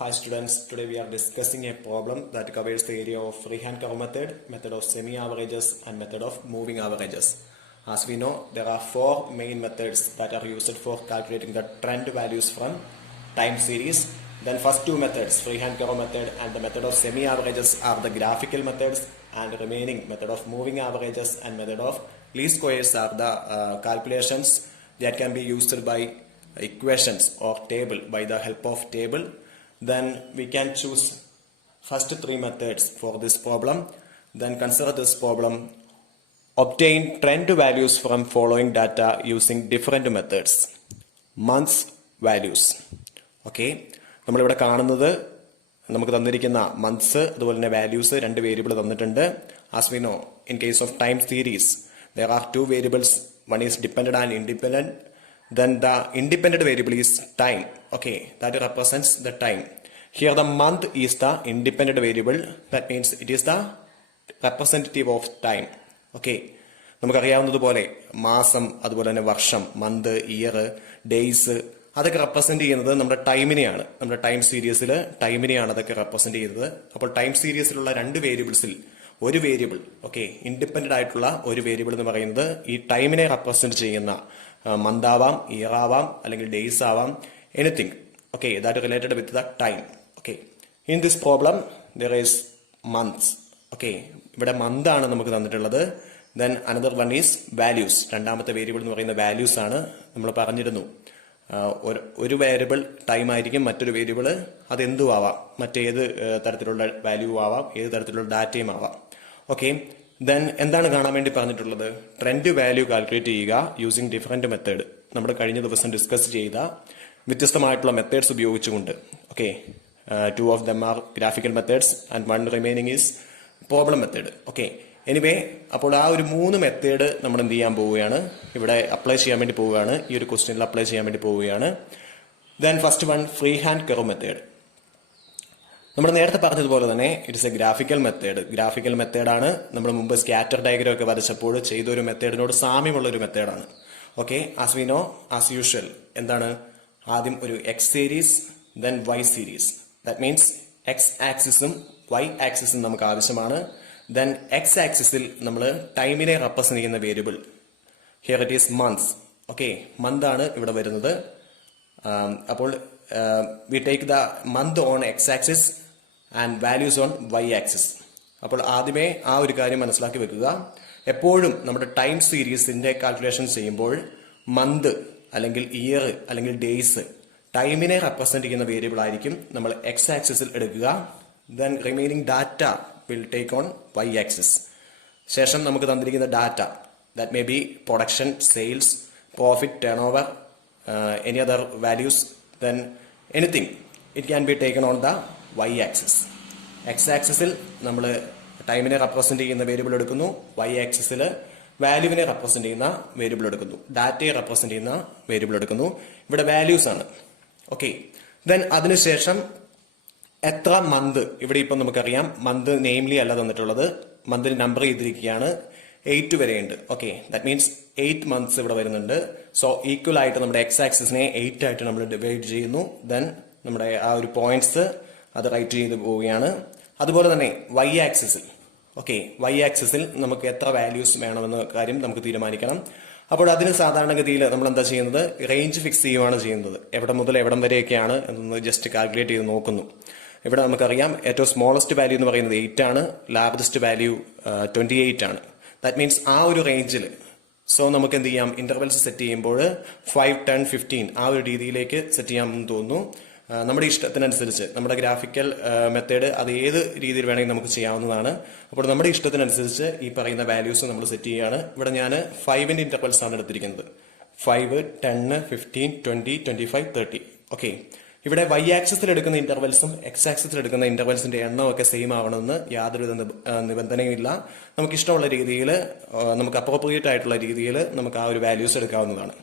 Hi students, today we are discussing a problem that covers the area of freehand curve method, method of semi-averages and method of moving averages. As we know, there are four main methods that are used for calculating the trend values from time series. Then first two methods, freehand curve method and the method of semi-averages are the graphical methods, and the remaining method of moving averages and method of least squares are the calculations that can be used by equations or table by the help of table. Then we can choose first three methods for this problem. Then consider this problem. Obtain trend values from following data using different methods. Months values. Okay. നമ്മളിവിടെ കാണുന്നത് നമുക്ക് തന്നിരിക്കുന്ന months അതുപോലെ തന്നെ values രണ്ട് variable തന്നിട്ടുണ്ട്. As we no, in case of time series there are two variables. One is dependent and independent. Then the independent variable is time. Okay, that represents the time. Here the month is the independent variable. That means it is the representative of time. Okay, നമുക്കറിയാവുന്നതുപോലെ മാസം അതുപോലെ തന്നെ വർഷം, month, year, days അതൊക്കെ represent ചെയ്യുന്നത് നമ്മുടെ ടൈമിനെയാണ്. നമ്മുടെ time സീരീസിൽ ടൈമിനെയാണ് അതൊക്കെ റെപ്രസെന്റ് ചെയ്യുന്നത്. അപ്പോൾ ടൈം സീരീസിലുള്ള രണ്ട് വേരിയബിൾസിൽ ഒരു വേരിയബിൾ, ഓക്കെ, ഇൻഡിപെൻഡന്റ് ആയിട്ടുള്ള ഒരു വേരിയബിൾ എന്ന് പറയുന്നത് ഈ ടൈമിനെ റെപ്രസെന്റ് ചെയ്യുന്ന മന്ത് ആവാം, ഇയർ ആവാം, അല്ലെങ്കിൽ ഡേയ്സ് ആവാം, anything, okay, that related with the time. Okay, in this problem there is months. Okay, ഇവിടെ മന്ത് ആണ് നമുക്ക് തന്നിട്ടുള്ളത്. Then another one is values. രണ്ടാമത്തെ വേരിയബിൾ എന്ന് പറയുന്ന വാല്യൂസ് ആണ്. നമ്മൾ പറഞ്ഞിരുന്നു, ഒരു വേരിയബിൾ ടൈം ആയിരിക്കും, മറ്റൊരു വേരിയബിൾ അതെന്തും ആവാം, മറ്റേത് തരത്തിലുള്ള വാല്യൂ ആവാം, ഏത് തരത്തിലുള്ള ഡാറ്റയും ആവാം. ഓക്കെ, ദെൻ എന്താണ് കാണാൻ വേണ്ടി പറഞ്ഞിട്ടുള്ളത്? ട്രെൻഡ് വാല്യൂ കാൽക്കുലേറ്റ് ചെയ്യുക യൂസിങ് ഡിഫറെന്റ് മെത്തേഡ്. നമ്മൾ കഴിഞ്ഞ ദിവസം ഡിസ്കസ് ചെയ്ത വ്യത്യസ്തമായിട്ടുള്ള മെത്തേഡ്സ് ഉപയോഗിച്ചുകൊണ്ട്. Okay, two of them are graphical methods and one remaining is problem method. Okay, anyway, അപ്പോൾ ആ ഒരു മൂന്ന് മെത്തേഡ് നമ്മൾ എന്ത് ചെയ്യാൻ പോവുകയാണ്, ഇവിടെ അപ്ലൈ ചെയ്യാൻ വേണ്ടി പോവുകയാണ്, ഈ ഒരു ക്വസ്റ്റ്യനിൽ അപ്ലൈ ചെയ്യാൻ വേണ്ടി പോവുകയാണ്. Then first one, free hand curve method. നമ്മൾ നേരത്തെ പറഞ്ഞതുപോലെ തന്നെ it is A graphical method. Graphical മെത്തേഡാണ്. നമ്മൾ മുമ്പ് സ്കാറ്റർ ഡയഗ്രം ഒക്കെ വരച്ചപ്പോൾ ചെയ്തൊരു മെത്തേഡിനോട് സാമ്യമുള്ള ഒരു മെത്തേഡാണ്. Okay, as we know, as usual എന്താണ്, ആദ്യം ഒരു X series, then Y series. That means X ആക്സിസും വൈ ആക്സിസും നമുക്ക് ആവശ്യമാണ്. ദെൻ എക്സ് ആക്സിസിൽ നമ്മൾ ടൈമിനെ റെപ്രസെന്റ് ചെയ്യുന്ന variable, here it is months. Okay, month ആണ് ഇവിടെ വരുന്നത്. അപ്പോൾ we take the month on X axis and values on Y axis. അപ്പോൾ ആദ്യമേ ആ ഒരു കാര്യം മനസ്സിലാക്കി വെക്കുക. എപ്പോഴും നമ്മുടെ ടൈം സീരീസിന്റെ കാൽക്കുലേഷൻ ചെയ്യുമ്പോൾ മന്ത് അല്ലെങ്കിൽ ഇയർ അല്ലെങ്കിൽ ഡേയ്സ് ടൈമിനെ റെപ്രസെന്റ് ചെയ്യുന്ന വേരിയബിൾ ആയിരിക്കും നമ്മൾ എക്സ് ആക്സിസിൽ എടുക്കുക. Then remaining data will take on Y axis. ശേഷം നമുക്ക് തന്നിരിക്കുന്ന data, that may be production, sales, profit, turnover, any other values, then anything, it can be taken on the Y axis. X ആക്സിസിൽ നമ്മൾ ടൈമിനെ represent ചെയ്യുന്ന variable എടുക്കുന്നു, Y ആക്സിസിൽ വാല്യൂവിനെ റെപ്രസെന്റ് ചെയ്യുന്ന വേരിയബിൾ എടുക്കുന്നു, ഡാറ്റയെ റെപ്രസെന്റ് ചെയ്യുന്ന വേരിയബിൾ എടുക്കുന്നു. ഇവിടെ വാല്യൂസ് ആണ്. ഓക്കെ, ദെൻ അതിനുശേഷം എത്ര മന്ത്, ഇവിടെ ഇപ്പം നമുക്കറിയാം മന്ത് നെയിംലി അല്ല തന്നിട്ടുള്ളത്, മന്തിന് നമ്പർ ചെയ്തിരിക്കുകയാണ്, 8 വരെയുണ്ട്. ഓക്കെ, ദാറ്റ് മീൻസ് 8 മന്ത്സ് ഇവിടെ വരുന്നുണ്ട്. സോ ഈക്വൽ ആയിട്ട് നമ്മുടെ എക്സ് ആക്സിസിനെ 8 ആയിട്ട് നമ്മൾ ഡിവൈഡ് ചെയ്യുന്നു. ദെൻ നമ്മുടെ ആ ഒരു പോയിന്റ്സ് അത് റൈറ്റ് ചെയ്ത് പോവുകയാണ്. അതുപോലെ തന്നെ വൈ ആക്സിസിൽ, ഓക്കെ, വൈ ആക്സിസിൽ നമുക്ക് എത്ര വാല്യൂസ് വേണമെന്ന കാര്യം നമുക്ക് തീരുമാനിക്കണം. അപ്പോൾ അതിന് സാധാരണഗതിയിൽ നമ്മൾ എന്താ ചെയ്യുന്നത്, റേഞ്ച് ഫിക്സ് ചെയ്യുകയാണ് ചെയ്യുന്നത്. എവിടെ മുതൽ എവിടം വരെയൊക്കെയാണ് എന്നൊന്ന് ജസ്റ്റ് കാൽക്കുലേറ്റ് ചെയ്ത് നോക്കുന്നു. ഇവിടെ നമുക്കറിയാം ഏറ്റവും സ്മോളസ്റ്റ് വാല്യൂ എന്ന് പറയുന്നത് 8 ആണ്, ലാർജസ്റ്റ് വാല്യൂ 28 ആണ്. ദാറ്റ് മീൻസ് ആ ഒരു റേഞ്ചിൽ, സോ നമുക്ക് എന്ത് ചെയ്യാം, ഇന്റർവെൽസ് സെറ്റ് ചെയ്യുമ്പോൾ 5, 10, 15 ആ ഒരു രീതിയിലേക്ക് സെറ്റ് ചെയ്യാമെന്ന് തോന്നുന്നു. നമ്മുടെ ഇഷ്ടത്തിനനുസരിച്ച് നമ്മുടെ ഗ്രാഫിക്കൽ മെത്തേഡ് അത് ഏത് രീതിയിൽ വേണമെങ്കിൽ നമുക്ക് ചെയ്യാവുന്നതാണ്. അപ്പോൾ നമ്മുടെ ഇഷ്ടത്തിനനുസരിച്ച് ഈ പറയുന്ന വാല്യൂസ് നമ്മൾ സെറ്റ് ചെയ്യുകയാണ്. ഇവിടെ ഞാൻ 5ന്റെ ഇന്റർവെൽസ് ആണ് എടുത്തിരിക്കുന്നത്. 5, 10, 15, 20, 25, 30. ഓക്കെ, ഇവിടെ വൈ ആക്സിസിൽ എടുക്കുന്ന ഇന്റർവെൽസും എക്സ് ആക്സിസിൽ എടുക്കുന്ന ഇന്റർവെൽസിന്റെ എണ്ണമൊക്കെ സെയിം ആവണമെന്ന് യാതൊരു നിബന്ധനയും ഇല്ല. നമുക്ക് ഇഷ്ടമുള്ള രീതിയിൽ, നമുക്ക് അപ്രോപ്രിയേറ്റ് ആയിട്ടുള്ള രീതിയിൽ നമുക്ക് ആ ഒരു വാല്യൂസ് എടുക്കാവുന്നതാണ്.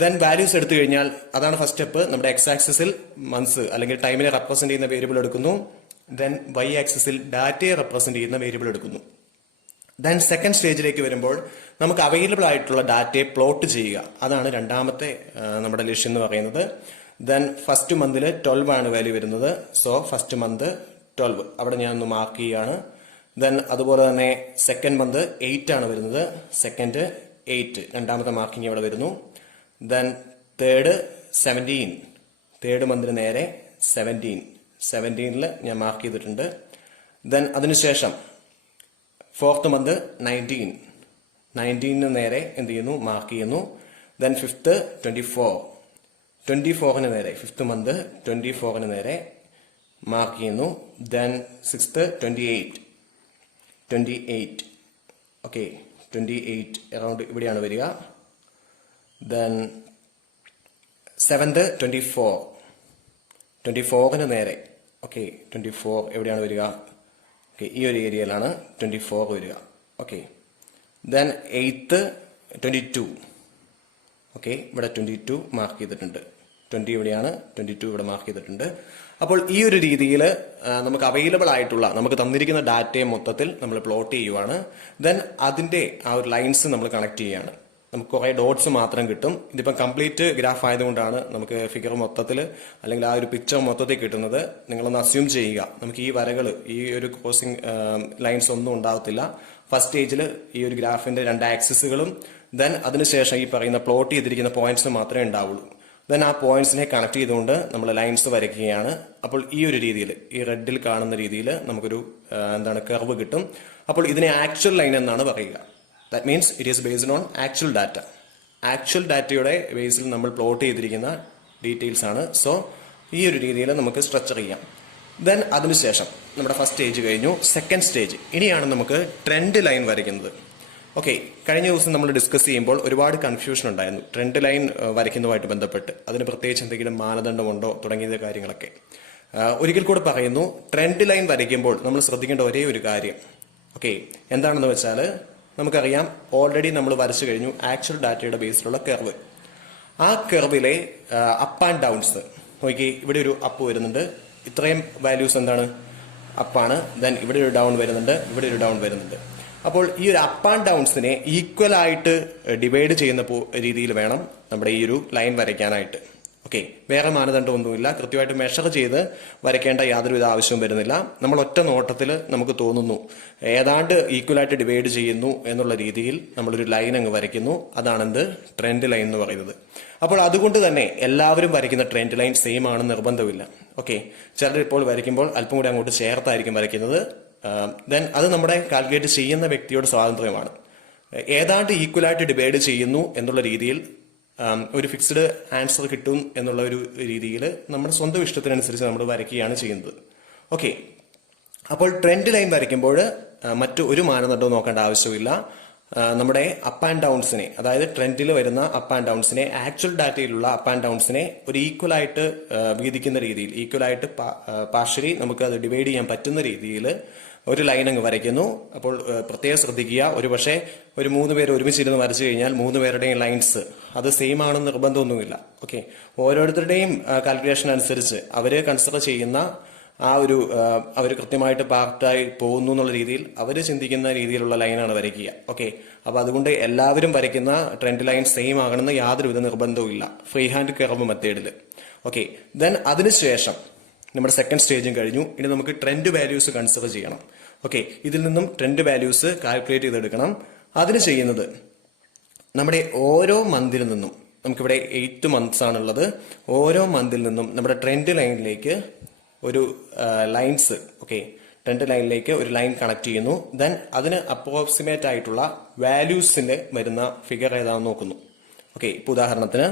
ദെൻ വാല്യൂസ് എടുത്തു കഴിഞ്ഞാൽ അതാണ് ഫസ്റ്റ് സ്റ്റെപ്പ്. നമ്മുടെ എക്സ് ആക്സിസിൽ മന്ത്സ് അല്ലെങ്കിൽ ടൈമിനെ റെപ്രസെന്റ് ചെയ്യുന്ന വേരിയബിൾ എടുക്കുന്നു. ദെൻ വൈ ആക്സിസിൽ ഡാറ്റയെ റെപ്രസെന്റ് ചെയ്യുന്ന വേരിയബിൾ എടുക്കുന്നു. ദെൻ സെക്കൻഡ് സ്റ്റേജിലേക്ക് വരുമ്പോൾ നമുക്ക് അവൈലബിൾ ആയിട്ടുള്ള ഡാറ്റയെ പ്ലോട്ട് ചെയ്യുക. അതാണ് രണ്ടാമത്തെ നമ്മുടെ ലക്ഷ്യം എന്ന് പറയുന്നത്. ദെൻ ഫസ്റ്റ് മന്തിൽ 12 ആണ് വാല്യൂ വരുന്നത്. സോ ഫസ്റ്റ് മന്ത് 12 അവിടെ ഞാൻ ഒന്ന് മാർക്ക് ചെയ്യുകയാണ്. ദെൻ അതുപോലെ തന്നെ സെക്കൻഡ് മന്ത് 8 ആണ് വരുന്നത്. സെക്കൻഡ് 8 രണ്ടാമത്തെ മാർക്കിംഗ് അവിടെ വരുന്നു. ദെൻ തേർഡ് 17 തേർഡ് മന്തിന് നേരെ 17ൽ ഞാൻ മാർക്ക് ചെയ്തിട്ടുണ്ട്. ദെൻ അതിനുശേഷം ഫോർത്ത് മന്ത് 19ന് നേരെ എന്ത് ചെയ്യുന്നു, മാർക്ക് ചെയ്യുന്നു. ദെൻ ഫിഫ്ത്ത് 24ന് നേരെ ഫിഫ്ത്ത് മന്ത് 24ന് നേരെ മാർക്ക് ചെയ്യുന്നു. ദെൻ സിക്സ്ത്ത് 28 ഓക്കെ 28 അറൌണ്ട് ഇവിടെയാണ് വരിക. ദെൻ സെവൻത്ത് 24ന് നേരെ ഓക്കെ 24 എവിടെയാണ് വരിക, ഓക്കെ ഈ ഒരു ഏരിയയിലാണ് 24 വരിക. ഓക്കെ ദെൻ എയ്ത്ത് 22 ഓക്കെ ഇവിടെ 22 മാർക്ക് ചെയ്തിട്ടുണ്ട്. 20 ഇവിടെയാണ്, 22 ഇവിടെ മാർക്ക് ചെയ്തിട്ടുണ്ട്. അപ്പോൾ ഈ ഒരു രീതിയിൽ നമുക്ക് അവൈലബിൾ ആയിട്ടുള്ള നമുക്ക് തന്നിരിക്കുന്ന ഡാറ്റയെ മൊത്തത്തിൽ നമ്മൾ പ്ലോട്ട് ചെയ്യുവാണ്. ദെൻ അതിന്റെ ആ ഒരു ലൈൻസ് നമ്മൾ കണക്ട് ചെയ്യുകയാണ്. നമുക്ക് കുറെ ഡോട്ട്സ് മാത്രം കിട്ടും. ഇതിപ്പം കംപ്ലീറ്റ് ഗ്രാഫ് ആയതുകൊണ്ടാണ് നമുക്ക് ഫിഗർ മൊത്തത്തിൽ അല്ലെങ്കിൽ ആ ഒരു പിക്ചർ മൊത്തത്തിൽ കിട്ടുന്നത്. നിങ്ങളൊന്ന് അസ്യൂം ചെയ്യുക, നമുക്ക് ഈ വരകൾ ഈ ഒരു ക്രോസിംഗ് ലൈൻസ് ഒന്നും ഉണ്ടാകത്തില്ല. ഫസ്റ്റ് സ്റ്റേജിൽ ഈ ഒരു ഗ്രാഫിന്റെ 2 ആക്സിസുകളും ദെൻ അതിനുശേഷം ഈ പറയുന്ന പ്ലോട്ട് ചെയ്തിരിക്കുന്ന പോയിന്റ്സ് മാത്രമേ ഉണ്ടാവുള്ളൂ. ദെൻ ആ പോയിന്റ്സിനെ കണക്ട് ചെയ്തുകൊണ്ട് നമ്മൾ ലൈൻസ് വരയ്ക്കുകയാണ്. അപ്പോൾ ഈ ഒരു രീതിയിൽ ഈ റെഡിൽ കാണുന്ന രീതിയിൽ നമുക്കൊരു കർവ് കിട്ടും. അപ്പോൾ ഇതിനെ ആക്ച്വൽ ലൈൻ എന്നാണ് പറയുക. That means it is based on actual data. Actual ഡാറ്റയുടെ ബേസിൽ നമ്മൾ പ്ലോട്ട് ചെയ്തിരിക്കുന്ന ഡീറ്റെയിൽസ് ആണ്. സോ ഈ ഒരു രീതിയിൽ നമുക്ക് സ്ട്രക്ചർ ചെയ്യാം. ദെൻ അതിനുശേഷം നമ്മുടെ ഫസ്റ്റ് സ്റ്റേജ് കഴിഞ്ഞു. സെക്കൻഡ് സ്റ്റേജ് ഇനിയാണ് നമുക്ക് ട്രെൻഡ് ലൈൻ വരയ്ക്കുന്നത്. ഓക്കെ കഴിഞ്ഞ ദിവസം നമ്മൾ ഡിസ്കസ് ചെയ്യുമ്പോൾ ഒരുപാട് കൺഫ്യൂഷൻ ഉണ്ടായിരുന്നു ട്രെൻഡ് ലൈൻ വരയ്ക്കുന്നതുമായിട്ട് ബന്ധപ്പെട്ട്. അതിന് പ്രത്യേകിച്ച് എന്തെങ്കിലും മാനദണ്ഡമുണ്ടോ തുടങ്ങിയ കാര്യങ്ങളൊക്കെ. ഒരിക്കൽ കൂടെ പറയുന്നു, ട്രെൻഡ് ലൈൻ വരയ്ക്കുമ്പോൾ നമ്മൾ ശ്രദ്ധിക്കേണ്ട ഒരേ ഒരു കാര്യം ഓക്കെ എന്താണെന്ന് വെച്ചാൽ നമുക്കറിയാം ഓൾറെഡി നമ്മൾ വരച്ചു കഴിഞ്ഞു ആക്ച്വൽ ഡാറ്റയുടെ ബേസിലുള്ള കർവ്. ആ കർവിലെ അപ്പ് ആൻഡ് ഡൗൺസ് നോക്കി, ഇവിടെ ഒരു അപ്പ് വരുന്നുണ്ട്, ഇത്രയും വാല്യൂസ് എന്താണ് അപ്പാണ്. ദെൻ ഇവിടെ ഒരു ഡൗൺ വരുന്നുണ്ട്, ഇവിടെ ഒരു ഡൗൺ വരുന്നുണ്ട്. അപ്പോൾ ഈ ഒരു അപ്പ് ആൻഡ് ഡൗൺസിനെ ഈക്വൽ ആയിട്ട് ഡിവൈഡ് ചെയ്യുന്ന രീതിയിൽ വേണം നമ്മുടെ ഈ ഒരു ലൈൻ വരയ്ക്കാനായിട്ട്. ഓക്കെ വേറെ മാനദണ്ഡമൊന്നുമില്ല, കൃത്യമായിട്ട് മെഷർ ചെയ്ത് വരയ്ക്കേണ്ട യാതൊരുവിധ ആവശ്യവും വരുന്നില്ല. നമ്മൾ ഒറ്റ നോട്ടത്തിൽ നമുക്ക് തോന്നുന്നു ഏതാണ്ട് ഈക്വലായിട്ട് ഡിവൈഡ് ചെയ്യുന്നു എന്നുള്ള രീതിയിൽ നമ്മളൊരു ലൈൻ അങ്ങ് വരയ്ക്കുന്നു. അതാണെന്ത് ട്രെൻഡ് ലൈൻ എന്ന് പറയുന്നത്. അപ്പോൾ അതുകൊണ്ട് തന്നെ എല്ലാവരും വരയ്ക്കുന്ന ട്രെൻഡ് ലൈൻ സെയിം ആണെന്ന് നിർബന്ധമില്ല. ഓക്കെ ചിലർ ഇപ്പോൾ വരയ്ക്കുമ്പോൾ അല്പം കൂടി അങ്ങോട്ട് ചേർത്തായിരിക്കും വരയ്ക്കുന്നത്. ദെൻ അത് നമ്മുടെ കാൽക്കുലേറ്റ് ചെയ്യുന്ന വ്യക്തിയുടെ സ്വാതന്ത്ര്യമാണ്. ഏതാണ്ട് ഈക്വലായിട്ട് ഡിവൈഡ് ചെയ്യുന്നു എന്നുള്ള രീതിയിൽ ഒരു ഫിക്സ്ഡ് ആൻസർ കിട്ടും എന്നുള്ള ഒരു രീതിയിൽ നമ്മുടെ സ്വന്തം ഇഷ്ടത്തിനനുസരിച്ച് നമ്മൾ വരയ്ക്കുകയാണ് ചെയ്യുന്നത്. ഓക്കെ അപ്പോൾ ട്രെൻഡ് ലൈൻ വരയ്ക്കുമ്പോൾ മറ്റു ഒരു മാനദണ്ഡവും നോക്കേണ്ട ആവശ്യമില്ല. നമ്മുടെ അപ്പ് ആൻഡ് ഡൗൺസിനെ, അതായത് ട്രെൻഡിൽ വരുന്ന അപ്പ് ആൻഡ് ഡൗൺസിനെ ആക്ച്വൽ ഡാറ്റയിലുള്ള അപ്പ് ആൻഡ് ഡൗൺസിനെ ഒരു ഈക്വലായിട്ട് വീതിക്കുന്ന രീതിയിൽ, ഈക്വലായിട്ട് പാർഷ്യലി നമുക്ക് അത് ഡിവൈഡ് ചെയ്യാൻ പറ്റുന്ന രീതിയിൽ ഒരു ലൈൻ അങ്ങ് വരയ്ക്കുന്നു. അപ്പോൾ പ്രത്യേകം ശ്രദ്ധിക്കുക, ഒരുപക്ഷെ ഒരു 3 പേര് ഒരുമിച്ചിരുന്ന് വരച്ചു കഴിഞ്ഞാൽ 3 പേരുടെയും ലൈൻസ് അത് സെയിം ആണെന്ന് നിർബന്ധമൊന്നുമില്ല. ഓക്കെ ഓരോരുത്തരുടെയും കാൽക്കുലേഷൻ അനുസരിച്ച് അവര് കൺസിഡർ ചെയ്യുന്ന ആ ഒരു അവർ കൃത്യമായിട്ട് പാർട്ടായി പോകുന്നു എന്നുള്ള രീതിയിൽ അവർ ചിന്തിക്കുന്ന രീതിയിലുള്ള ലൈനാണ് വരയ്ക്കുക. ഓക്കെ അപ്പൊ അതുകൊണ്ട് എല്ലാവരും വരയ്ക്കുന്ന ട്രെൻഡ് ലൈൻ സെയിം ആകണമെന്ന് യാതൊരുവിധ നിർബന്ധവും ഇല്ല ഫ്രീ ഹാൻഡ് കർവ് മെത്തേഡിൽ. ഓക്കെ ദെൻ അതിനുശേഷം നമ്മുടെ സെക്കൻഡ് സ്റ്റേജും കഴിഞ്ഞു. ഇനി നമുക്ക് ട്രെൻഡ് വാല്യൂസ് കൺസിഡർ ചെയ്യണം. ഓക്കെ ഇതിൽ നിന്നും ട്രെൻഡ് വാല്യൂസ് കാൽക്കുലേറ്റ് ചെയ്തെടുക്കണം. അതിന് ചെയ്യുന്നത് നമ്മുടെ ഓരോ മന്തിൽ നിന്നും, നമുക്കിവിടെ 8 മന്ത്സ് ആണുള്ളത്, ഓരോ മന്തിൽ നിന്നും നമ്മുടെ ട്രെൻഡ് ലൈനിലേക്ക് ഒരു ലൈൻസ് ട്രെൻഡ് ലൈനിലേക്ക് ഒരു ലൈൻ കണക്ട് ചെയ്യുന്നു. ദെൻ അതിന് അപ്രോക്സിമേറ്റ് ആയിട്ടുള്ള വാല്യൂസിന്റെ വരുന്ന ഫിഗർ ഏതാണെന്ന് നോക്കുന്നു. ഓക്കെ ഇപ്പൊ ഉദാഹരണത്തിന്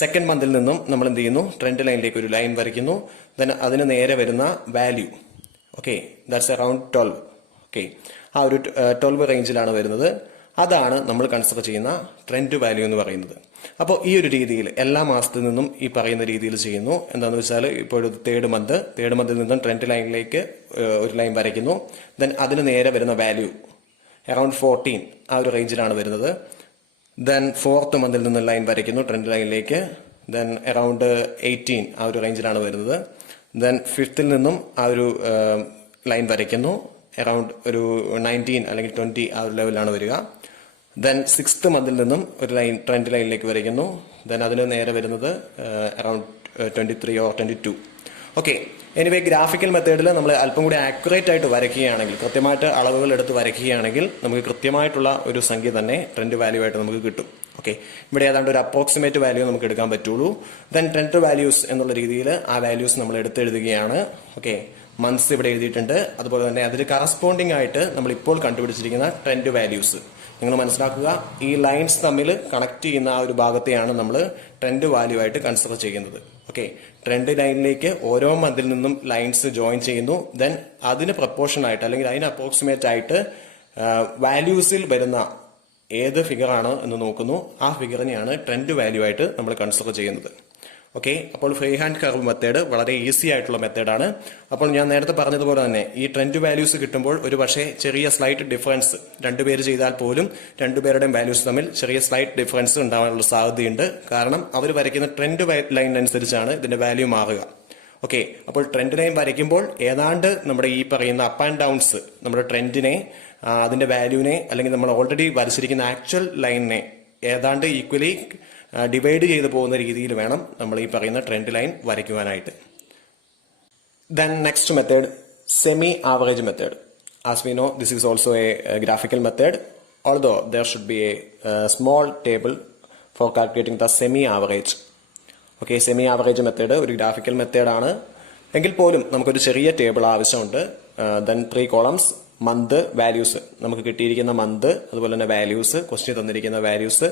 സെക്കൻഡ് മന്തിൽ നിന്നും നമ്മൾ എന്ത് ചെയ്യുന്നു, ട്രെൻഡ് ലൈനിലേക്ക് ഒരു ലൈൻ വരയ്ക്കുന്നു. ദെൻ അതിന് നേരെ വരുന്ന വാല്യൂ ദാറ്റ്സ് അറൌണ്ട് 12. ഓക്കെ ആ ഒരു 12 റേഞ്ചിലാണ് വരുന്നത്. അതാണ് നമ്മൾ കൺസിഡർ ചെയ്യുന്ന ട്രെൻഡ് വാല്യൂ എന്ന് പറയുന്നത്. അപ്പോൾ ഈ ഒരു രീതിയിൽ എല്ലാ മാസത്തിൽ നിന്നും ഈ പറയുന്ന രീതിയിൽ ചെയ്യുന്നു. എന്താണെന്ന് വെച്ചാൽ ഇപ്പോൾ ഒരു തേർഡ് മന്തിൽ നിന്നും ട്രെൻഡ് ലൈനിലേക്ക് ഒരു ലൈൻ വരയ്ക്കുന്നു. ദെൻ അതിന് നേരെ വരുന്ന വാല്യൂ അറൌണ്ട് 14 ആ ഒരു റേഞ്ചിലാണ് വരുന്നത്. ദെൻ ഫോർത്ത് മന്തിൽ നിന്ന് ലൈൻ വരയ്ക്കുന്നു ട്രെൻഡ് ലൈനിലേക്ക്. ദെൻ അറൌണ്ട് 18 ആ ഒരു റേഞ്ചിലാണ് വരുന്നത്. ദെൻ ഫിഫ്ത്തിൽ നിന്നും ആ ഒരു ലൈൻ വരയ്ക്കുന്നു. അറൌണ്ട് ഒരു 19 അല്ലെങ്കിൽ 20 ആ ഒരു ലെവലാണ് വരിക. ദെൻ സിക്സ്ത് മന്തിൽ നിന്നും ഒരു ലൈൻ ട്രെൻഡ് ലൈനിലേക്ക് വരയ്ക്കുന്നു. ദെൻ അതിന് നേരെ വരുന്നത് around 23 or 22. Okay, anyway graphical മെത്തേഡിൽ നമ്മൾ അല്പം കൂടി ആക്യുറേറ്റ് ആയിട്ട് വരയ്ക്കുകയാണെങ്കിൽ, കൃത്യമായിട്ട് അളവുകൾ എടുത്ത് വരയ്ക്കുകയാണെങ്കിൽ നമുക്ക് കൃത്യമായിട്ടുള്ള ഒരു സംഖ്യ തന്നെ ട്രെൻഡ് വാല്യൂ ആയിട്ട് നമുക്ക് കിട്ടും. ഓക്കെ, ഇവിടെ ഏതാണ്ട് ഒരു അപ്രോക്സിമേറ്റ് വാല്യൂ നമുക്ക് എടുക്കാൻ പറ്റുള്ളൂ. ദെൻ ട്രെൻഡ് വാല്യൂസ് എന്നുള്ള രീതിയിൽ ആ വാല്യൂസ് നമ്മൾ എടുത്തെഴുതുകയാണ്. ഓക്കെ, മന്ത്സ് ഇവിടെ എഴുതിയിട്ടുണ്ട്. അതുപോലെ തന്നെ അതിന് കറസ്പോണ്ടിങ് ആയിട്ട് നമ്മൾ ഇപ്പോൾ കണ്ടുപിടിച്ചിരിക്കുന്ന ട്രെൻഡ് വാല്യൂസ് നിങ്ങൾ മനസ്സിലാക്കുക. ഈ ലൈൻസ് തമ്മിൽ കണക്ട് ചെയ്യുന്ന ആ ഒരു ഭാഗത്തെയാണ് നമ്മൾ ട്രെൻഡ് വാല്യൂ ആയിട്ട് കൺസിഡർ ചെയ്യുന്നത്. ഓക്കെ, ട്രെൻഡ് ലൈനിലേക്ക് ഓരോ മന്തിൽ നിന്നും ലൈൻസ് ജോയിൻ ചെയ്യുന്നു. ദെൻ അതിന് പ്രപ്പോർഷൻ ആയിട്ട് അല്ലെങ്കിൽ അതിന് അപ്രോക്സിമേറ്റ് ആയിട്ട് വാല്യൂസിൽ വരുന്ന ഏത് ഫിഗർ ആണ് എന്ന് നോക്കുന്നു. ആ ഫിഗറിനെയാണ് ട്രെൻഡ് വാല്യൂ ആയിട്ട് നമ്മൾ കൺസിഡർ ചെയ്യുന്നത്. ഓക്കെ, അപ്പോൾ ഫ്രീ ഹാൻഡ് കർവ് മെത്തേഡ് വളരെ ഈസി ആയിട്ടുള്ള മെത്തേഡാണ്. അപ്പോൾ ഞാൻ നേരത്തെ പറഞ്ഞതുപോലെ തന്നെ ഈ ട്രെൻഡ് വാല്യൂസ് കിട്ടുമ്പോൾ ഒരു പക്ഷേ ചെറിയ സ്ലൈറ്റ് ഡിഫറൻസ്, രണ്ടുപേര് ചെയ്താൽ പോലും രണ്ടുപേരുടെയും വാല്യൂസ് തമ്മിൽ ചെറിയ സ്ലൈറ്റ് ഡിഫറൻസ് ഉണ്ടാവാനുള്ള സാധ്യതയുണ്ട്. കാരണം അവർ വരയ്ക്കുന്ന ട്രെൻഡ് ലൈൻ അനുസരിച്ചാണ് ഇതിന്റെ വാല്യൂ മാറുക. ഓക്കെ, അപ്പോൾ ട്രെൻഡ് ലൈൻ വരയ്ക്കുമ്പോൾ ഏതാണ്ട് നമ്മുടെ ഈ പറയുന്ന അപ്പ് ആൻഡ് ഡൗൺസ് നമ്മുടെ ട്രെൻഡിനെ, അതിന്റെ വാല്യൂവിനെ, അല്ലെങ്കിൽ നമ്മൾ ഓൾറെഡി വരച്ചിരിക്കുന്ന ആക്ച്വൽ ലൈനിനെ ഏതാണ്ട് ഈക്വലി ഡിവൈഡ് ചെയ്ത് പോകുന്ന രീതിയിൽ വേണം നമ്മൾ ഈ പറയുന്ന ട്രെൻഡ് ലൈൻ വരയ്ക്കുവാനായിട്ട്. Then next method, semi average method. As we know, this is also a graphical method, although there should be a small table for calculating the semi average. Okay, semi average method ഒരു graphical മെത്തേഡാണ് എങ്കിൽ പോലും നമുക്കൊരു ചെറിയ table ആവശ്യമുണ്ട്. Then 3 columns, month, values, നമുക്ക് കിട്ടിയിരിക്കുന്ന month, അതുപോലെ തന്നെ വാല്യൂസ്, ക്വസ്റ്റ്യൻ തന്നിരിക്കുന്ന വാല്യൂസ്,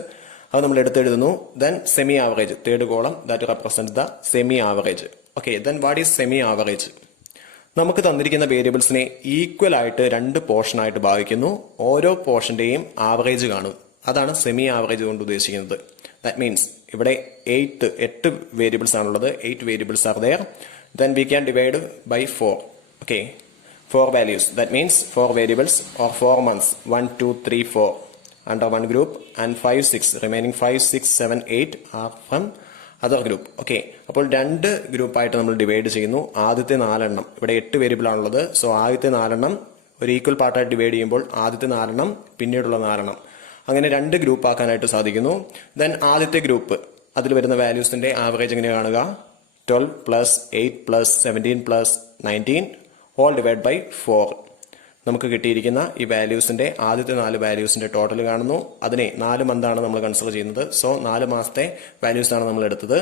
അത് നമ്മൾ എടുത്തെഴുതുന്നു. Then semi average, 3rd column, that represent the semi average. Okay, then what is semi average? നമുക്ക് തന്നിരിക്കുന്ന വേരിയബിൾസിനെ ഈക്വൽ ആയിട്ട് 2 പോർഷൻ ആയിട്ട് ഭാഗിക്കുന്നു. ഓരോ പോർഷന്റെയും ആവറേജ് കാണും. അതാണ് സെമി ആവറേജ് കൊണ്ട് ഉദ്ദേശിക്കുന്നത്. ദാറ്റ് മീൻസ് ഇവിടെ 8 വേരിയബിൾസ് ആണുള്ളത്. 8 variables are there. Then we can divide by 4. Okay, 4 values. That means 4 variables or 4 months. 1, 2, 3, 4 under one group, and 5, 6. Remaining 5, 6, 7, 8 are from other group. Okay. അപ്പോൾ 2 ഗ്രൂപ്പായിട്ട് നമ്മൾ divide ചെയ്യുന്നു. ആദ്യത്തെ 4 എണ്ണം, ഇവിടെ 8 വേരിയബിൾ ആണുള്ളത്. സോ ആദ്യത്തെ 4 എണ്ണം ഒരു ഈക്വൽ പാർട്ടായിട്ട് ഡിവൈഡ് ചെയ്യുമ്പോൾ ആദ്യത്തെ 4 എണ്ണം, പിന്നീടുള്ള 4 എണ്ണം, അങ്ങനെ 2 ഗ്രൂപ്പ് ആക്കാനായിട്ട് സാധിക്കുന്നു. ദെൻ ആദ്യത്തെ ഗ്രൂപ്പ്, അതിൽ വരുന്ന വാല്യൂസിന്റെ ആവറേജ് എങ്ങനെ കാണുക? 12 plus 8 plus 17 plus 19 all divide by 4. നമുക്ക് കിട്ടിയിരിക്കുന്ന ഈ വാല്യൂസിന്റെ ആദ്യത്തെ 4 വാല്യൂസിന്റെ ടോട്ടൽ കാണുന്നു. അതിനെ 4 മന്താണ് നമ്മൾ കൺസിഡർ ചെയ്യുന്നത്. സോ 4 മാസത്തെ വാല്യൂസ് ആണ് നമ്മൾ എടുത്തത്.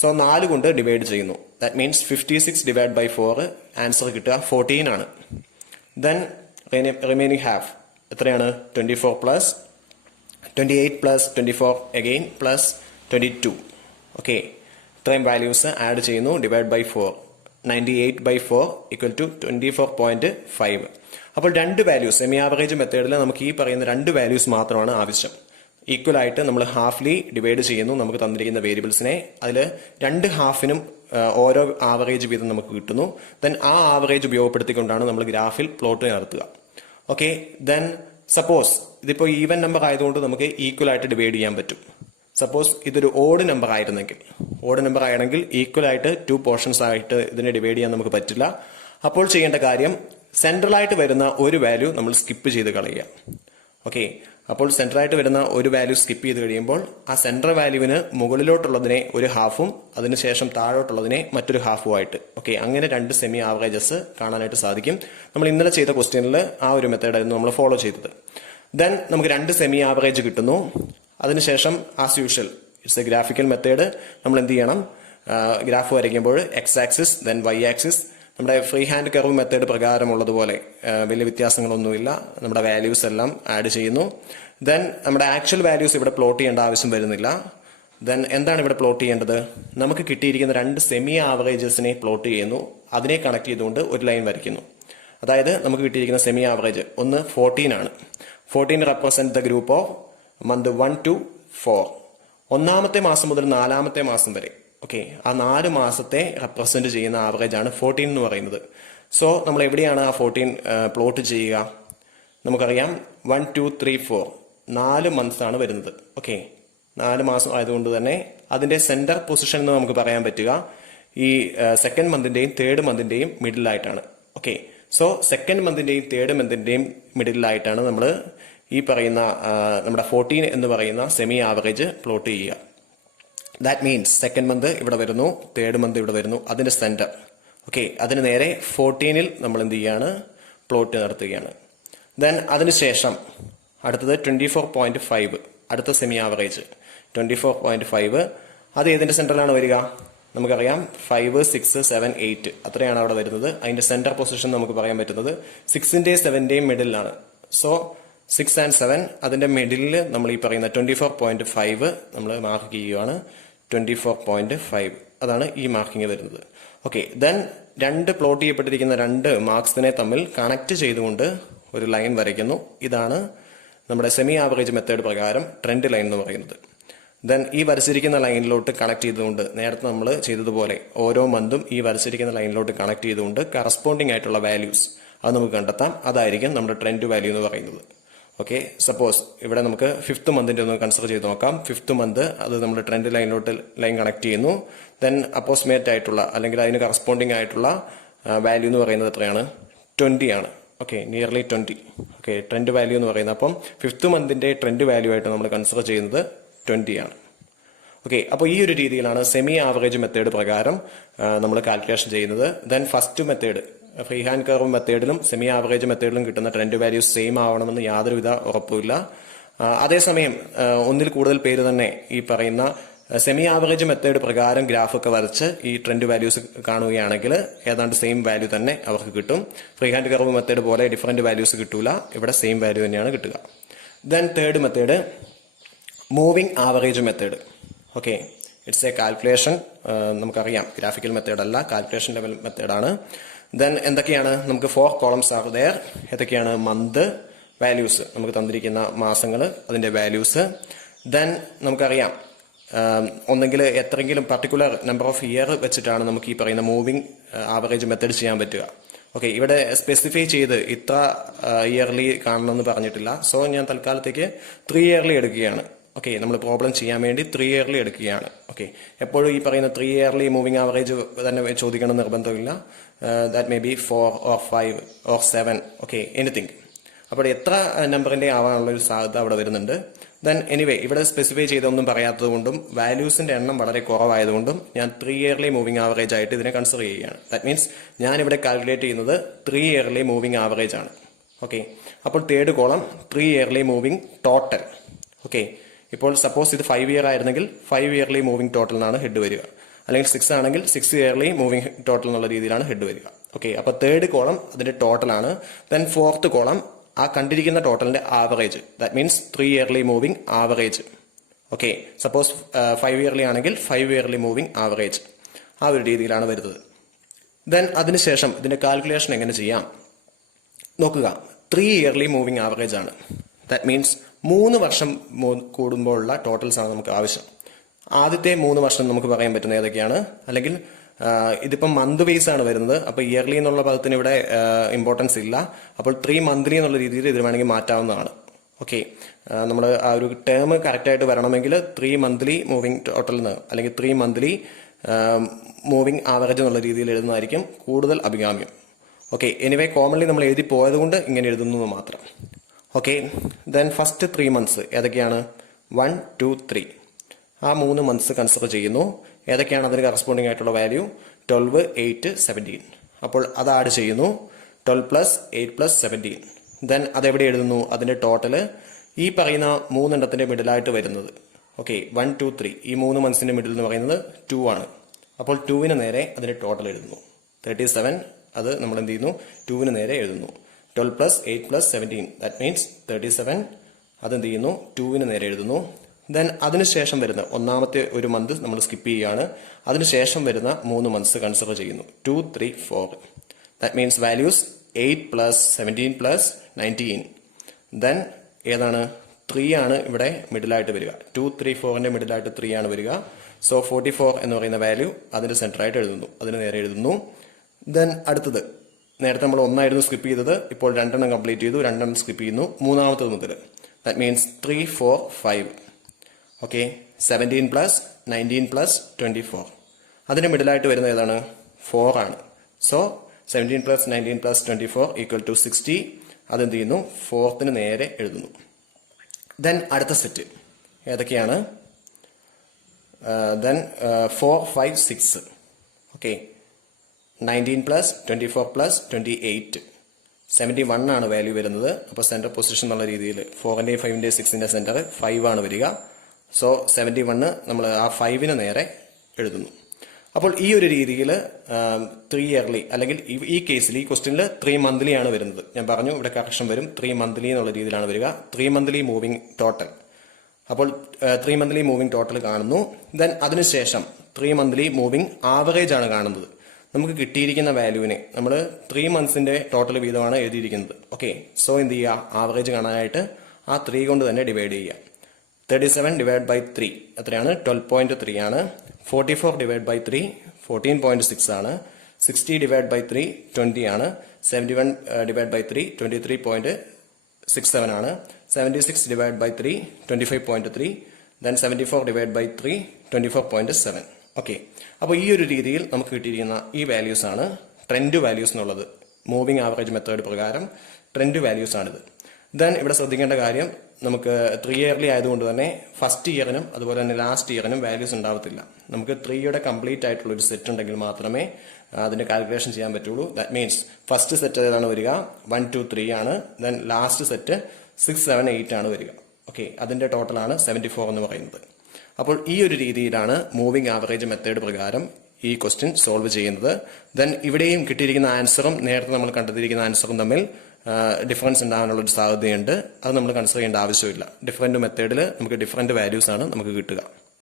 സോ 4 കൊണ്ട് ഡിവൈഡ് ചെയ്യുന്നു. That means 56 divide by 4, answer കിട്ടുക 14 ആണ്. ദെൻ റിമൈനിങ് ഹാഫ് എത്രയാണ്? 24 plus 28 plus 24 again plus 22. Okay, ഇത്രയും വാല്യൂസ് ആഡ് ചെയ്യുന്നു. Divide by 4, 98 by 4 equal to 24.5. അപ്പോൾ 2 വാല്യൂസ്, സെമി ആവറേജ് മെത്തേഡിൽ നമുക്ക് ഈ പറയുന്ന 2 വാല്യൂസ് മാത്രമാണ് ആവശ്യം. ഈക്വൽ ആയിട്ട് നമ്മൾ ഹാഫ്ലി ഡിവൈഡ് ചെയ്യുന്നു നമുക്ക് തന്നിരിക്കുന്ന വേരിയബിൾസിനെ. അതിൽ 2 ഹാഫിനും ഓരോ ആവറേജ് വീതം നമുക്ക് കിട്ടുന്നു. ദെൻ ആ ആവറേജ് ഉപയോഗപ്പെടുത്തിക്കൊണ്ടാണ് നമ്മൾ ഗ്രാഫിൽ പ്ലോട്ട് നടത്തുക. ഓക്കെ, ദെൻ സപ്പോസ് ഇതിപ്പോൾ ഈവൻ നമ്പർ ആയതുകൊണ്ട് നമുക്ക് ഈക്വൽ ആയിട്ട് ഡിവൈഡ് ചെയ്യാൻ പറ്റും. സപ്പോസ് ഇതൊരു ഓഡ് നമ്പർ ആയിരുന്നെങ്കിൽ ഈക്വൽ ആയിട്ട് 2 പോർഷൻസ് ആയിട്ട് ഇതിനെ ഡിവൈഡ് ചെയ്യാൻ നമുക്ക് പറ്റില്ല. അപ്പോൾ ചെയ്യേണ്ട കാര്യം, സെൻട്രലായിട്ട് വരുന്ന ഒരു വാല്യൂ നമ്മൾ സ്കിപ്പ് ചെയ്ത് കളയുക. ഓക്കെ, അപ്പോൾ സെൻട്രലായിട്ട് വരുന്ന ഒരു വാല്യൂ സ്കിപ്പ് ചെയ്ത് കഴിയുമ്പോൾ ആ സെൻട്രൽ വാല്യൂവിന് മുകളിലോട്ടുള്ളതിനെ ഒരു ഹാഫും അതിനുശേഷം താഴോട്ടുള്ളതിനെ മറ്റൊരു ഹാഫുമായിട്ട്. ഓക്കെ, അങ്ങനെ 2 സെമി ആവറേജസ് കാണാനായിട്ട് സാധിക്കും. നമ്മൾ ഇന്നലെ ചെയ്ത ക്വസ്റ്റ്യനിൽ ആ ഒരു മെത്തേഡായിരുന്നു നമ്മൾ ഫോളോ ചെയ്തത്. ദെൻ നമുക്ക് 2 സെമി ആവറേജ് കിട്ടുന്നു. അതിനുശേഷം as usual, it's a graphical method, നമ്മൾ എന്ത് ചെയ്യണം? ഗ്രാഫ് വരയ്ക്കുമ്പോൾ X axis then Y axis നമ്മുടെ ഫ്രീ ഹാൻഡ് കർവ് മെത്തേഡ് പ്രകാരമുള്ളതുപോലെ വലിയ വ്യത്യാസങ്ങളൊന്നുമില്ല. നമ്മുടെ വാല്യൂസ് എല്ലാം ആഡ് ചെയ്യുന്നു. ദെൻ നമ്മുടെ ആക്ച്വൽ വാല്യൂസ് ഇവിടെ പ്ലോട്ട് ചെയ്യേണ്ട ആവശ്യം വരുന്നില്ല. ദെൻ എന്താണ് ഇവിടെ പ്ലോട്ട് ചെയ്യേണ്ടത്? നമുക്ക് കിട്ടിയിരിക്കുന്ന 2 സെമി ആവറേജസിനെ പ്ലോട്ട് ചെയ്യുന്നു. അതിനെ കണക്ട് ചെയ്തുകൊണ്ട് ഒരു ലൈൻ വരയ്ക്കുന്നു. അതായത് നമുക്ക് കിട്ടിയിരിക്കുന്ന സെമി ആവറേജ് ഒന്ന് 14 ആണ്. 14 represent the group of month 1 to 4. 1ാമത്തെ മാസം മുതൽ 4ാമത്തെ മാസം വരെ. ഓക്കെ, ആ 4 മാസത്തെ റെപ്രസെന്റ് ചെയ്യുന്ന ആവറേജ് ആണ് 14 എന്ന് പറയുന്നത്. സോ നമ്മൾ എവിടെയാണ് ആ 14 പ്ലോട്ട് ചെയ്യുക? നമുക്കറിയാം 1, 2, 3, 4 4 മന്ത്സ് ആണ് വരുന്നത്. ഓക്കെ, 4 മാസം ആയതുകൊണ്ട് തന്നെ അതിന്റെ സെന്റർ പൊസിഷൻ എന്ന് നമുക്ക് പറയാൻ പറ്റുക ഈ 2nd മന്തിന്റെയും 3rd മന്തിന്റെയും മിഡിലായിട്ടാണ്. Okay, so 2nd മന്തിന്റെയും 3rd മന്തിന്റെയും മിഡിലായിട്ടാണ് നമ്മൾ ഈ പറയുന്ന നമ്മുടെ 14 എന്ന് പറയുന്ന സെമി ആവറേജ് പ്ലോട്ട് ചെയ്യുക. ദാറ്റ് മീൻസ് സെക്കൻഡ് മന്ത് ഇവിടെ വരുന്നു, തേർഡ് മന്ത് ഇവിടെ വരുന്നു, അതിന്റെ സെന്റർ. ഓക്കെ, അതിന് നേരെ 14ൽ നമ്മൾ എന്ത് ചെയ്യാണ്, പ്ലോട്ട് നടത്തുകയാണ്. ദെൻ അതിനുശേഷം അടുത്തത് 24.5, അടുത്ത സെമി ആവറേജ് 24.5. അത് ഏതിന്റെ സെന്ററിലാണ് വരിക? നമുക്കറിയാം 5, 6, 7, 8 അത്രയാണ് അവിടെ വരുന്നത്. അതിന്റെ സെന്റർ പൊസിഷൻ നമുക്ക് പറയാൻ പറ്റുന്നത് 6ന്റെയും 7ന്റെയും മിഡിലാണ്. സോ 6 and 7 അതിന്റെ മിഡിലിൽ നമ്മൾ ഈ പറയുന്ന 24.5 നമ്മൾ മാർക്ക് ചെയ്യുകയാണ്. 24.5 അതാണ് ഈ മാർക്കിങ് വരുന്നത്. ഓക്കെ, ദെൻ രണ്ട് പ്ലോട്ട് ചെയ്യപ്പെട്ടിരിക്കുന്ന രണ്ട് മാർക്സിനെ തമ്മിൽ കണക്ട് ചെയ്തുകൊണ്ട് ഒരു ലൈൻ വരയ്ക്കുന്നു. ഇതാണ് നമ്മുടെ സെമി ആവറേജ് മെത്തേഡ് പ്രകാരം ട്രെൻഡ് ലൈൻ എന്ന് പറയുന്നത്. ദെൻ ഈ വരച്ചിരിക്കുന്ന ലൈനിലോട്ട് കണക്ട് ചെയ്തുകൊണ്ട് നേരത്തെ നമ്മൾ ചെയ്തതുപോലെ ഓരോ മന്തും ഈ വരച്ചിരിക്കുന്ന ലൈനിലോട്ട് കണക്ട് ചെയ്തുകൊണ്ട് കറസ്പോണ്ടിങ് ആയിട്ടുള്ള വാല്യൂസ് അത് നമുക്ക് കണ്ടെത്താം. അതായിരിക്കും നമ്മുടെ ട്രെൻഡ് വാല്യൂ എന്ന് പറയുന്നത്. ഓക്കെ, സപ്പോസ് ഇവിടെ നമുക്ക് 5th മന്തിന്റെ ഒന്ന് കൺസിഡർ ചെയ്ത് നോക്കാം. 5th മന്ത് അത് നമ്മൾ ട്രെൻഡ് ലൈനിലോട്ട് ലൈൻ കണക്ട് ചെയ്യുന്നു. ദെൻ അപ്പോസ്മേറ്റ് ആയിട്ടുള്ള അല്ലെങ്കിൽ അതിന് കറസ്പോണ്ടിങ് ആയിട്ടുള്ള വാല്യൂ എന്ന് പറയുന്നത് എത്രയാണ്? 20 ആണ്. Okay, nearly 20. Okay, trend value എന്ന് പറയുന്നത് അപ്പം 5th മന്തിന്റെ ട്രെൻഡ് വാല്യൂ ആയിട്ട് നമ്മൾ കൺസിഡർ ചെയ്യുന്നത് 20 ആണ്. ഓക്കെ, അപ്പോൾ ഈ ഒരു രീതിയിലാണ് സെമി ആവറേജ് മെത്തേഡ് പ്രകാരം നമ്മൾ കാൽക്കുലേഷൻ ചെയ്യുന്നത്. Then first method free hand curve മെത്തേഡിലും സെമി ആവറേജ് മെത്തേഡിലും കിട്ടുന്ന ട്രെൻഡ് വാല്യൂസ് സെയിം ആവണമെന്ന് യാതൊരുവിധ ഉറപ്പുമില്ല. അതേസമയം ഒന്നിൽ കൂടുതൽ പേര് തന്നെ ഈ പറയുന്ന സെമി ആവറേജ് മെത്തേഡ് പ്രകാരം ഗ്രാഫൊക്കെ വരച്ച് ഈ ട്രെൻഡ് വാല്യൂസ് കാണുകയാണെങ്കിൽ ഏതാണ്ട് സെയിം വാല്യൂ തന്നെ അവർക്ക് കിട്ടും. ഫ്രീ ഹാൻഡ് കർവ് മെത്തേഡ് പോലെ ഡിഫറെന്റ് വാല്യൂസ് കിട്ടൂല, ഇവിടെ സെയിം വാല്യൂ തന്നെയാണ് കിട്ടുക. Then third method moving average method. Okay, it's A calculation. നമുക്കറിയാം ഗ്രാഫിക്കൽ മെത്തേഡ് അല്ല, കാൽക്കുലേഷൻ ലെവൽ മെത്തേഡാണ്. ദെൻ എന്തൊക്കെയാണ്? നമുക്ക് 4 കോളംസ് ആർ ദെയർ. ഏതൊക്കെയാണ്? മന്ത് വാല്യൂസ്, നമുക്ക് തന്നിരിക്കുന്ന മാസങ്ങൾ അതിന്റെ വാല്യൂസ്. ദെൻ നമുക്കറിയാം ഒന്നെങ്കിൽ എത്രയെങ്കിലും പർട്ടിക്കുലർ നമ്പർ ഓഫ് ഇയർ വെച്ചിട്ടാണ് നമുക്ക് ഈ പറയുന്ന മൂവിംഗ് ആവറേജ് മെത്തേഡ് ചെയ്യാൻ പറ്റുക. ഓക്കെ, ഇവിടെ സ്പെസിഫൈ ചെയ്ത് ഇത്ര ഇയർലി കാണണമെന്ന് പറഞ്ഞിട്ടില്ല. സോ ഞാൻ തൽക്കാലത്തേക്ക് 3 ഇയർലി എടുക്കുകയാണ്. ഓക്കെ, നമ്മൾ പ്രോബ്ലം ചെയ്യാൻ വേണ്ടി 3 ഇയർലി എടുക്കുകയാണ്. ഓക്കെ, എപ്പോഴും ഈ പറയുന്ന 3 ഇയർലി മൂവിംഗ് ആവറേജ് തന്നെ ചോദിക്കണം നിർബന്ധമില്ല. That may B 4 or 5 or 7. Okay, anything. അപ്പോൾ എത്ര നമ്പറിന്റെ ആവാനുള്ള ഒരു സാധ്യത അവിടെ വരുന്നുണ്ട്. ദെൻ എനിവേ ഇവിടെ സ്പെസിഫൈ ചെയ്തൊന്നും പറയാത്തത് കൊണ്ടും വാല്യൂസിന്റെ എണ്ണം വളരെ കുറവായതുകൊണ്ടും ഞാൻ 3 ഇയർലി മൂവിംഗ് ആവറേജ് ആയിട്ട് ഇതിനെ കൺസിഡർ ചെയ്യുകയാണ്. ദാറ്റ് മീൻസ് ഞാൻ ഇവിടെ കാൽക്കുലേറ്റ് ചെയ്യുന്നത് 3 ഇയർലി മൂവിംഗ് ആവറേജ് ആണ്. ഓക്കെ, അപ്പോൾ third column 3 yearly moving total. Okay, ഇപ്പോൾ സപ്പോസ് ഇത് 5 ഇയർ ആയിരുന്നെങ്കിൽ 5 ഇയർലി മൂവിംഗ് ടോട്ടൽ എന്നാണ് ഹെഡ് വരിക. അല്ലെങ്കിൽ 6 ആണെങ്കിൽ 6 ഇയർലി മൂവിംഗ് ടോട്ടൽ എന്നുള്ള രീതിയിലാണ് ഹെഡ് വരിക. ഓക്കെ, അപ്പോൾ തേർഡ് കോളം അതിന്റെ ടോട്ടലാണ്. ദെൻ ഫോർത്ത് കോളം ആ കണ്ടിരിക്കുന്ന ടോട്ടലിന്റെ average. That means 3 yearly moving average. Okay, suppose 5 yearly ആണെങ്കിൽ 5 ഇയർലി മൂവിംഗ് ആവറേജ്. ആ ഒരു രീതിയിലാണ് വരുന്നത്. ദെൻ അതിനുശേഷം ഇതിന്റെ കാൽക്കുലേഷൻ എങ്ങനെ ചെയ്യാം നോക്കുക. 3 ഇയർലി മൂവിംഗ് ആവറേജ് ആണ്. ദാറ്റ് മീൻസ് 3 വർഷം കൂടുമ്പോഴുള്ള ടോട്ടൽസ് ആണ് നമുക്ക് ആവശ്യം. ആദ്യത്തെ 3 വർഷം നമുക്ക് പറയാൻ പറ്റുന്ന ഏതൊക്കെയാണ്? അല്ലെങ്കിൽ ഇതിപ്പം മന്ത് ബേസ് ആണ് വരുന്നത്. അപ്പൊ ഇയർലി എന്നുള്ള പദത്തിന് ഇവിടെ ഇമ്പോർട്ടൻസ് ഇല്ല. അപ്പോൾ 3 മന്ത്ലി എന്നുള്ള രീതിയിൽ ഇത് വേണമെങ്കിൽ മാറ്റാവുന്നതാണ്. ഓക്കെ, നമ്മൾ ആ ഒരു ടേം കറക്റ്റ് ആയിട്ട് വരണമെങ്കിൽ 3 മന്ത്ലി മൂവിംഗ് ടോട്ടൽ അല്ലെങ്കിൽ 3 മന്ത്ലി മൂവിംഗ് ആവറേജ് എന്നുള്ള രീതിയിൽ എഴുതുന്നതായിരിക്കും കൂടുതൽ അഭികാമ്യം. ഓക്കെ, എനിവേ കോമൺലി നമ്മൾ എഴുതി പോയത് കൊണ്ട് ഇങ്ങനെ എഴുതുന്നത് മാത്രം. ഓക്കെ, ദെൻ ഫസ്റ്റ് 3 മന്ത്സ് ഏതൊക്കെയാണ്? 1, 2, 3. ആ 3 മന്ത്സ് കൺസിഡർ ചെയ്യുന്നു. ഏതൊക്കെയാണ് അതിന് കറസ്പോണ്ടിങ് ആയിട്ടുള്ള വാല്യൂ? 12, 8, 17. അപ്പോൾ അത് ആഡ് ചെയ്യുന്നു. 12 + 8 + 17. ദെൻ അതെവിടെ എഴുതുന്നു? അതിന്റെ ടോട്ടല് ഈ പറയുന്ന 3 എണ്ണത്തിന്റെ മിഡിലായിട്ട് വരുന്നത്. ഓക്കെ, 1, 2, 3 ഈ 3 മന്ത്സിന്റെ മിഡിൽ എന്ന് പറയുന്നത് 2 ആണ്. അപ്പോൾ 2ന് നേരെ അതിന്റെ ടോട്ടൽ എഴുതുന്നു. 37. അത് നമ്മൾ എന്ത് ചെയ്യുന്നു? 2ന് നേരെ എഴുതുന്നു. 12 + 8 + 17. That means 37. അതെന്ത് ചെയ്യുന്നു? 2ന് നേരെ എഴുതുന്നു. ദെൻ അതിനുശേഷം വരുന്ന ഒന്നാമത്തെ ഒരു മന്ത് നമ്മൾ സ്കിപ്പ് ചെയ്യുകയാണ്. അതിനുശേഷം വരുന്ന 3 മന്ത്സ് കൺസിഡർ ചെയ്യുന്നു. 2, 3, 4. That means values 8 + 17 + 19. ദെൻ ഏതാണ്? 3 ആണ് ഇവിടെ മിഡിലായിട്ട് വരിക. 2, 3, 4ന്റെ മിഡിലായിട്ട് 3 ആണ് വരിക. സോ 44 എന്ന് പറയുന്ന വാല്യൂ അതിന്റെ സെന്ററായിട്ട് എഴുതുന്നു. അതിന് നേരെ എഴുതുന്നു. ദെൻ അടുത്തത് നേരത്തെ നമ്മൾ 1 ആയിരുന്നു സ്കിപ്പ് ചെയ്തത്. ഇപ്പോൾ 2 എണ്ണം കംപ്ലീറ്റ് ചെയ്തു. 2 എണ്ണം സ്കിപ്പ് ചെയ്യുന്നു. മൂന്നാമത്തത് മുതൽ. That means 3, 4, 5. ഓക്കെ, 17 + 19 + 24. അതിന് മിഡിലായിട്ട് വരുന്ന ഏതാണ്? 4 ആണ്. സോ 17 + 19 + 24 = 60. അതെന്ത് ചെയ്യുന്നു? 4ന് നേരെ എഴുതുന്നു. ദെൻ അടുത്ത സെറ്റ് ഏതൊക്കെയാണ്? then 4, 5, 6. Okay, 19 plus 24 plus 28. 71 ആണ് വാല്യൂ വരുന്നത്. അപ്പോൾ സെൻറ്റർ പൊസിഷൻ എന്നുള്ള രീതിയിൽ 4ൻ്റെയും 5ൻ്റെയും 6ൻ്റെ സെൻറ്റർ 5 ആണ് വരിക. സോ 71 നമ്മൾ ആ 5ന് നേരെ എഴുതുന്നു. അപ്പോൾ ഈ ഒരു രീതിയിൽ 3 ഇയർലി അല്ലെങ്കിൽ ഈ കേസിൽ ഈ ക്വസ്റ്റ്യനിൽ 3 മന്ത്ലി ആണ് വരുന്നത്. ഞാൻ പറഞ്ഞു ഇവിടെ കറക്ഷൻ വരും. 3 മന്ത്ലി എന്നുള്ള രീതിയിലാണ് വരിക. 3 മന്ത്ലി മൂവിങ് ടോട്ടൽ. അപ്പോൾ 3 മന്ത്ലി മൂവിങ് ടോട്ടൽ കാണുന്നു. ദെൻ അതിനുശേഷം 3 മന്ത്ലി മൂവിങ് ആവറേജ് ആണ് കാണുന്നത്. നമുക്ക് കിട്ടിയിരിക്കുന്ന വാല്യൂവിനെ നമ്മൾ 3 മന്ത്സിന്റെ ടോട്ടൽ വീതമാണ് എഴുതിയിരിക്കുന്നത്. ഓക്കെ, സോ എന്ത് ചെയ്യുക, ആവറേജ് കാണാനായിട്ട് ആ 3 കൊണ്ട് തന്നെ ഡിവൈഡ് ചെയ്യുക. 37 ഡിവൈഡ് ബൈ 3 എത്രയാണ്? 12.3 ആണ്. 44 ഡിവൈഡ് ബൈ 3 14.6 ആണ്. 60 ഡിവൈഡ് ബൈ 3 20 ആണ്. 71 ഡിവൈഡ് ബൈ 3 23.67 ആണ്. 76 divide by 3 25.3. Then 74 divide by 3 24.7. Okay, അപ്പോൾ ഈ ഒരു രീതിയിൽ നമുക്ക് കിട്ടിയിരിക്കുന്ന ഈ വാല്യൂസ് ആണ് ട്രെൻഡ് വാല്യൂസ് എന്നുള്ളത്. മൂവിങ് ആവറേജ് മെത്തേഡ് പ്രകാരം ട്രെൻഡ് വാല്യൂസ് ആണിത്. ദെൻ ഇവിടെ ശ്രദ്ധിക്കേണ്ട കാര്യം, നമുക്ക് 3 ഇയർലി ആയതുകൊണ്ട് തന്നെ ഫസ്റ്റ് ഇയറിനും അതുപോലെ തന്നെ ലാസ്റ്റ് ഇയറിനും വാല്യൂസ് ഉണ്ടാവത്തില്ല. നമുക്ക് 3യുടെ കംപ്ലീറ്റ് ആയിട്ടുള്ള ഒരു സെറ്റ് ഉണ്ടെങ്കിൽ മാത്രമേ അതിന്റെ കാൽക്കുലേഷൻ ചെയ്യാൻ പറ്റുള്ളൂ. ദാറ്റ് മീൻസ് ഫസ്റ്റ് സെറ്റ് ഏതാണ് വരിക? 1, 2, 3 ആണ്. ദെൻ ലാസ്റ്റ് സെറ്റ് 6, 7, 8 ആണ് വരിക. ഓക്കെ, അതിന്റെ ടോട്ടലാണ് 74 എന്ന് പറയുന്നത്. അപ്പോൾ ഈ ഒരു രീതിയിലാണ് മൂവിങ് ആവറേജ് മെത്തേഡ് പ്രകാരം ഈ ക്വസ്റ്റ്യൻ സോൾവ് ചെയ്യുന്നത്. ദെൻ ഇവിടെയും കിട്ടിയിരിക്കുന്ന ആൻസറും നേരത്തെ നമ്മൾ കണ്ടെത്തിയിരിക്കുന്ന ആൻസറും തമ്മിൽ ഡിഫറൻസ് ഉണ്ടാകാനുള്ള ഒരു സാധ്യതയുണ്ട്. അത് നമ്മൾ കൺസിഡർ ചെയ്യേണ്ട ആവശ്യമില്ല. ഡിഫറെന്റ് മെത്തേഡിൽ നമുക്ക് ഡിഫറെന്റ് വാല്യൂസ് ആണ് നമുക്ക് കിട്ടുക.